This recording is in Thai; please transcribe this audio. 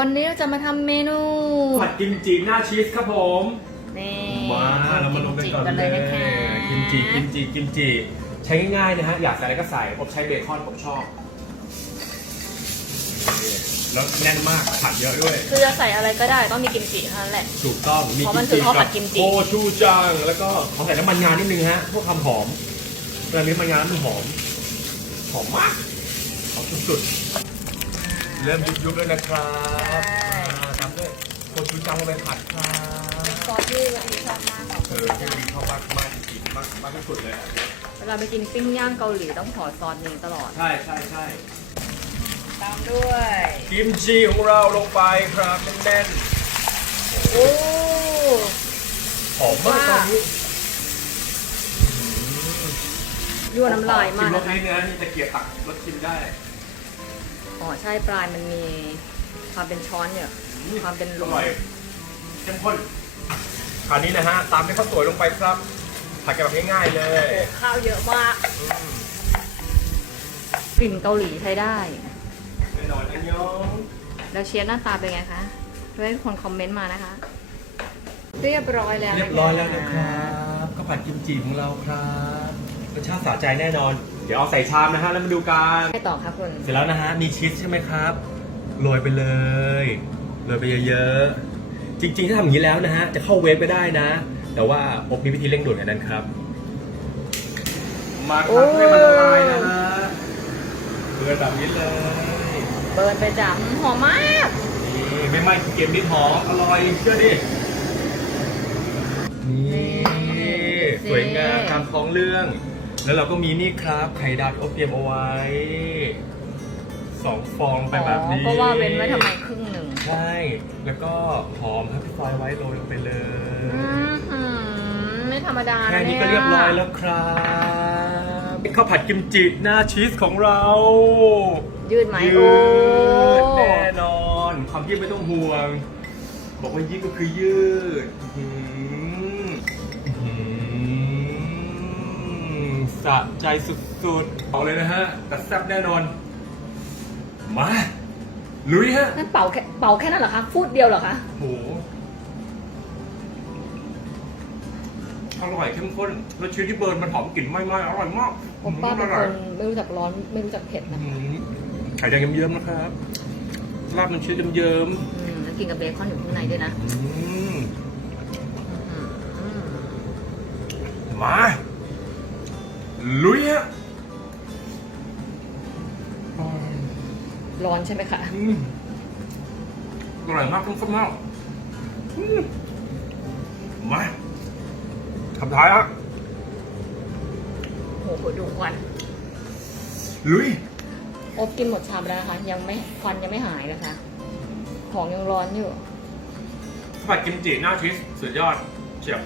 วันนี้เราจะมาทำเมนูผัดกิมจิหน้าชีสครับผมนี่มาเรามาลงกันก่อนกิมจิเลยนะคะกิมจิกิมจิกิมจิใช้ง่ายๆนะฮะอยากใส่อะไรก็ใส่ผมใช้เบคอนผมชอบนี่แล้วแน่นมากผัดเยอะด้วย คือจะใส่อะไรก็ได้ต้องมีกิมจิเท่านั้นแหละถูกต้องมีเพราะมันกิมคือข้าวผัจิกัดกิมจิโคชูจังแล้วก็ขอใส่น้ำมันงานิดนึงฮะพวกความหอมเวลานี้มันงาแล้วมันหอมหอมมากหอมสุดๆ เริ่มยุบๆแล้วนะครับมาตามด้วยโคชูจังลงไปผัดครับซอสที่วันนี้ชอบมากของเออที่มีเข้ามากมากจริงๆมากมากที่สุดเลยอะเวลาไปกินปิ้งย่างเกาหลีต้องขอซอสนี้ตลอด ใช่ใช่ใช่ตามด้วยกิมจิของเราลงไปครับแน่นโอ้ๆหอมมากตอนนี้ยั่วน้ำลายมากชิรนะสคะนี้นะนี่ตะเกียบตักรสชิมได้ อ๋อใช่ปลายมันมีความเป็นช้อนเนี่ย ความเป็นอร่อยเข้มข้นคราวนี้นะฮะ ตามด้วยข้าวสวยลงไปครับ ผัดกันแบบง่ายๆเลยโอ้ข้าวเยอะมากกลิ่นเกาหลีใช้ได้ แน่นอนอันยองแล้วเชียร์หน้าตาเป็นไงคะช่วยให้คนคอมเมนต์มานะคะ เรียบร้อยแล้วเรียบร้อยแล้วนะครับข้าวผัดกิมจิของเราครับ รสชาติสะใจแน่นอน เดี๋ยวเอาใส่ชามนะฮะแล้วมาดูกันไปต่อครับคุณเสร็จแล้วนะฮะมีชีสใช่ไหมครับโรยไปเลยโรยไปเยอะๆจริงๆถ้าทำอย่างนี้แล้วนะฮะจะเข้าเวฟก็ได้นะ แต่ว่าอบมีวิธีเร่งด่วนอย่างนั้นครับ มาครับให้มันละลายนะฮะเบือแบบนี้เลย เบิร์นไปจ้ะอืมหอมมาก นี่ไม่ไหม้เกมนิดหอมอร่อยเชื่อดินี่สวยงามตามท้องเรื่อง แล้วเราก็มีนี่ครับไข่ดาวที่อบเตรียมเอาไว้สองฟองไปแบบนี้อ๋อก็ว่าเว้นไว้ทำไมครึ่งหนึ่งใช่ แล้วก็หอมครับที่ซอยไว้โรยลงไปเลยอื้อหือไม่ธรรมดาแค่นี้ก็เรียบร้อยแล้วครับข้าวผัดกิมจิหน้าชีสของเรายืดไหมยืโอ้ดแน่นอน ความยืดไม่ต้องห่วง บอกว่ายืดก็คือยืดอื้อหืออื้ สะใจสุดๆบอกเลยนะฮะแต่แซ่บแน่นอน มา ลุยฮะนั่นเป่าแค่เป่าแค่นั้นเหรอคะพูดเดียวเหรอคะโหอร่อยเข้มข้นแล้วชีสที่เบิร์นมันหอมกลิ่นไหม้ๆอร่อยมากผมป้าเป็นอคร่อยนไม่รู้จักร้อนไม่รู้จักเผ็ดนะอื้อหือไข่แดงเยิ้มๆนะครับราดมันชีสเยิ้มอืมแล้วกินกับเบคอนอยู่ข้างในด้วยนะๆอืมอื้อหือมา ลุยฮะร้อนใช่ไหมคะอืมอร่อยมากเข้มข้นมากอืมมาคำท้ายฮะโหดูควันลุยอบกินหมดชามแล้วนะคะ ยังไม่ควันยังไม่หายนะคะ ของยังร้อนอยู่ข้าวผัดกิมจิหน้าชีสสุดยอดเฉียบ